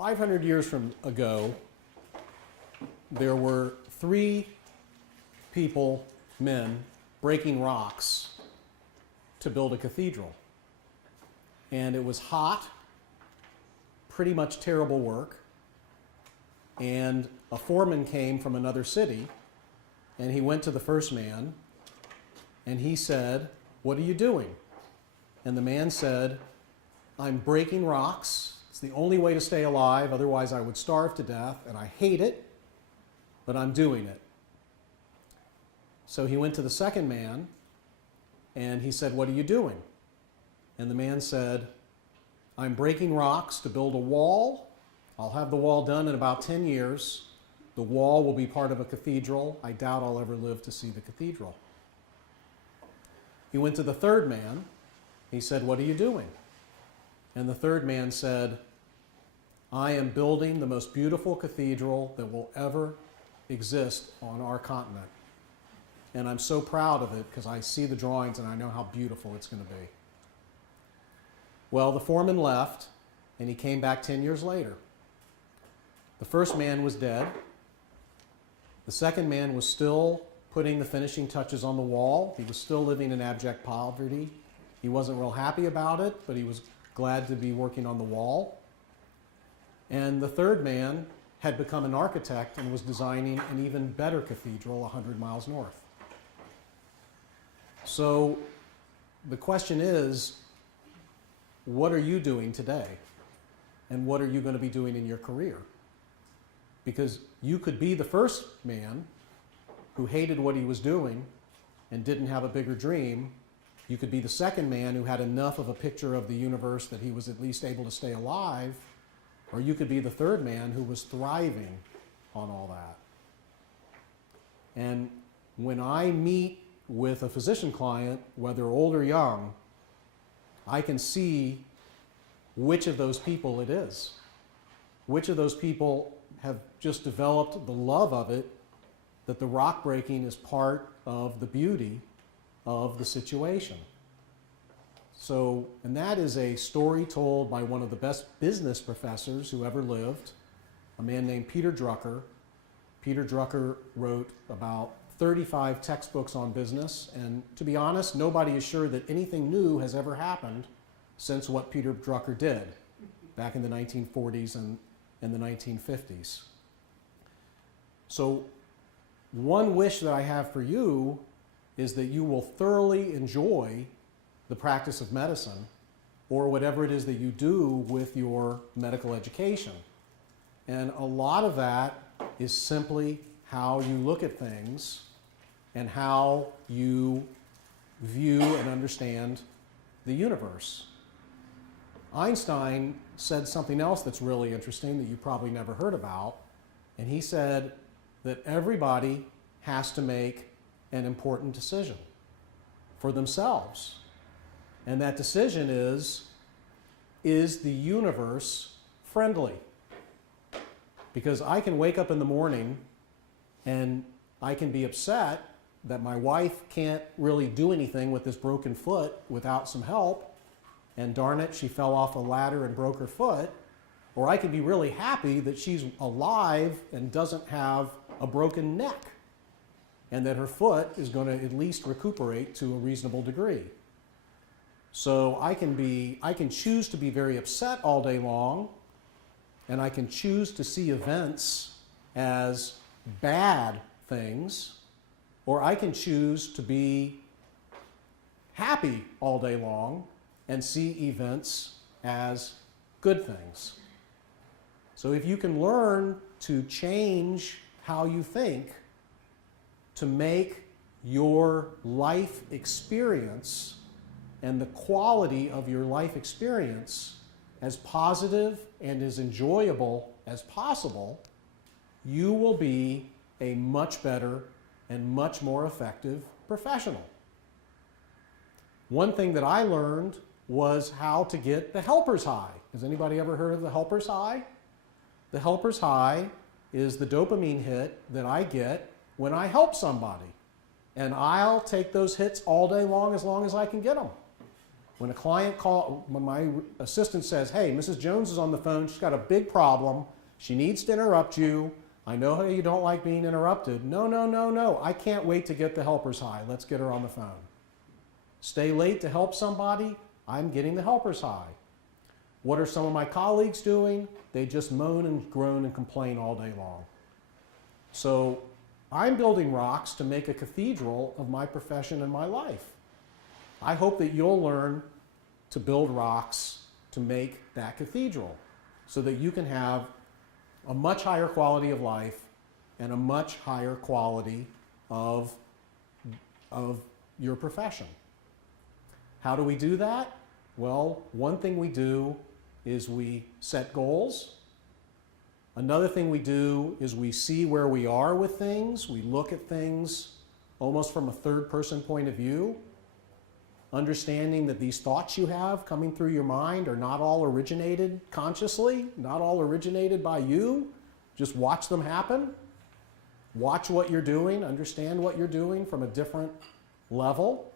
500 years from ago, there were three people, men, breaking rocks to build a cathedral. And it was hot, pretty much terrible work. And a foreman came from another city, and he went to the first man, and he said, "What are you doing?" And the man said, "I'm breaking rocks. It's the only way to stay alive, otherwise I would starve to death, and I hate it, but I'm doing it." So he went to the second man, and he said, "What are you doing?" And the man said, "I'm breaking rocks to build a wall. I'll have the wall done in about 10 years. The wall will be part of a cathedral. I doubt I'll ever live to see the cathedral." He went to the third man. He said, "What are you doing?" And the third man said, "I am building the most beautiful cathedral that will ever exist on our continent. And I'm so proud of it because I see the drawings and I know how beautiful it's going to be." Well, the foreman left, and he came back 10 years later. The first man was dead. The second man was still putting the finishing touches on the wall. He was still living in abject poverty. He wasn't real happy about it, but he was glad to be working on the wall. And the third man had become an architect and was designing an even better cathedral 100 miles north. So the question is, what are you doing today? And what are you going to be doing in your career? Because you could be the first man who hated what he was doing and didn't have a bigger dream. You could be the second man who had enough of a picture of the universe that he was at least able to stay alive. Or you could be the third man who was thriving on all that. And when I meet with a physician client, whether old or young, I can see which of those people it is. Which of those people have just developed the love of it, that the rock breaking is part of the beauty of the situation. So, and that is a story told by one of the best business professors who ever lived, a man named Peter Drucker. Peter Drucker wrote about 35 textbooks on business, and to be honest, nobody is sure that anything new has ever happened since what Peter Drucker did back in the 1940s and the 1950s. So one wish that I have for you is that you will thoroughly enjoy the practice of medicine or whatever it is that you do with your medical education. And a lot of that is simply how you look at things and how you view and understand the universe. Einstein said something else that's really interesting that you probably never heard about, and he said that everybody has to make an important decision for themselves. And that decision is the universe friendly? Because I can wake up in the morning and I can be upset that my wife can't really do anything with this broken foot without some help, and darn it, she fell off a ladder and broke her foot. Or I can be really happy that she's alive and doesn't have a broken neck, and that her foot is going to at least recuperate to a reasonable degree. So I can choose to be very upset all day long, and I can choose to see events as bad things, or I can choose to be happy all day long and see events as good things. So if you can learn to change how you think to make your life experience and the quality of your life experience as positive and as enjoyable as possible, you will be a much better and much more effective professional. One thing that I learned was how to get the helper's high. Has anybody ever heard of the helper's high? The helper's high is the dopamine hit that I get when I help somebody. And I'll take those hits all day long as I can get them. When when my assistant says, hey, Mrs. Jones is on the phone, she's got a big problem, she needs to interrupt you, I know how you don't like being interrupted. No, no, no, no, I can't wait to get the helper's high. Let's get her on the phone. Stay late to help somebody, I'm getting the helper's high. What are some of my colleagues doing? They just moan and groan and complain all day long. So I'm building rocks to make a cathedral of my profession and my life. I hope that you'll learn to build rocks to make that cathedral so that you can have a much higher quality of life and a much higher quality of your profession. How do we do that? Well, one thing we do is we set goals. Another thing we do is we see where we are with things. We look at things almost from a third-person point of view, understanding that these thoughts you have coming through your mind are not all originated consciously, not all originated by you. Just watch them happen. Watch what you're doing, understand what you're doing from a different level,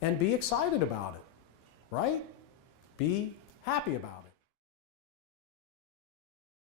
and be excited about it, right? Be happy about it.